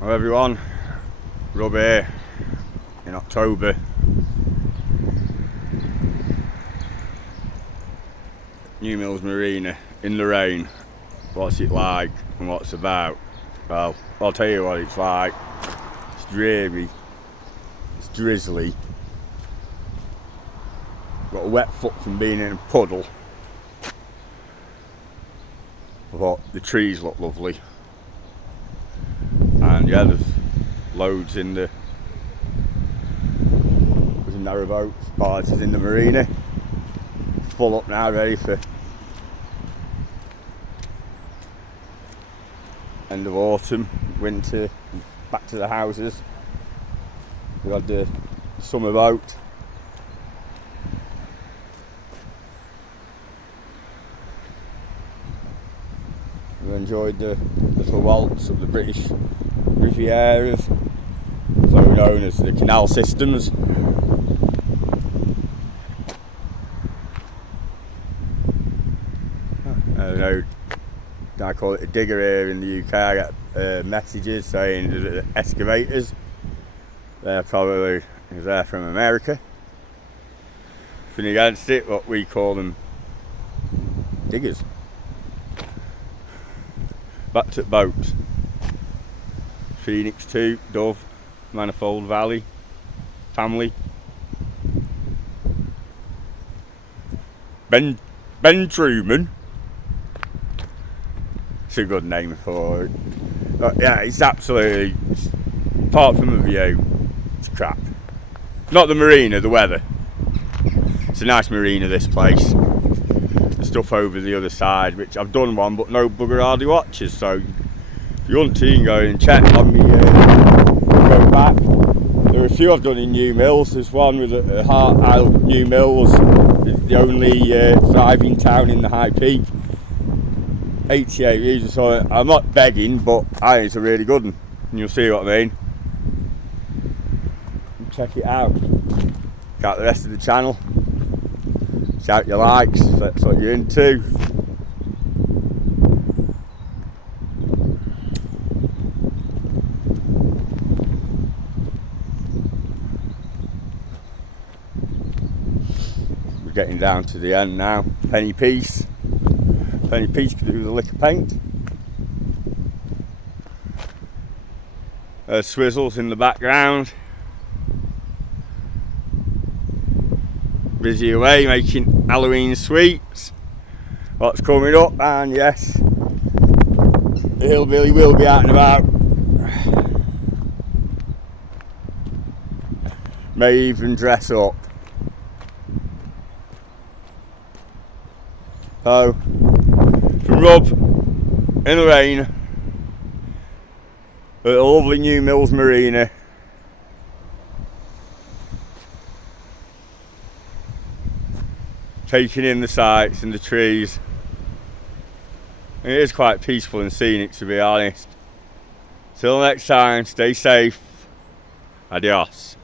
Hello everyone, Rob here in October. Newmills Marina in the rain. What's it like and what's it about? Well, I'll tell you what it's like. It's dreary, it's drizzly. Got a wet foot from being in a puddle. But the trees look lovely. And yeah, there's loads in the narrowboats, parties in the marina. It's full up now, ready for end of autumn, winter, back to the houses. We had the summer boat. We enjoyed the little waltz of the British Riviera, so known as the canal systems. I don't know, I call it a digger here in the UK. I get messages saying that excavators. They're probably they're from America. Nothing against it, but we call them diggers. Back to boats. Phoenix 2, Dove, Manifold Valley, Family. Ben Truman. It's a good name for it. But yeah, it's absolutely, apart from the view, it's crap. Not the marina, the weather. It's a nice marina, this place. The stuff over the other side, which I've done one, but no bugger hardly watches. So if you want to, you can go and check on me. Go back. There are a few I've done in Newmills. There's one with a Heart Isle Newmills, the only thriving town in the High Peak. 88 views or so. I'm not begging, but I think it's a really good one, and you'll see what I mean. Check it out. Check out the rest of the channel. Shout your likes if that's what you're into. We're getting down to the end now. Penny piece could do with a lick of paint. Swizzles in the background. Busy away making Halloween sweets. What's coming up? And yes, the hillbilly will be out and about. May even dress up. So, from Rob in the rain at the lovely Newmills Marina. Taking in the sights and the trees. It is quite peaceful and scenic, to be honest. Till next time, stay safe. Adios.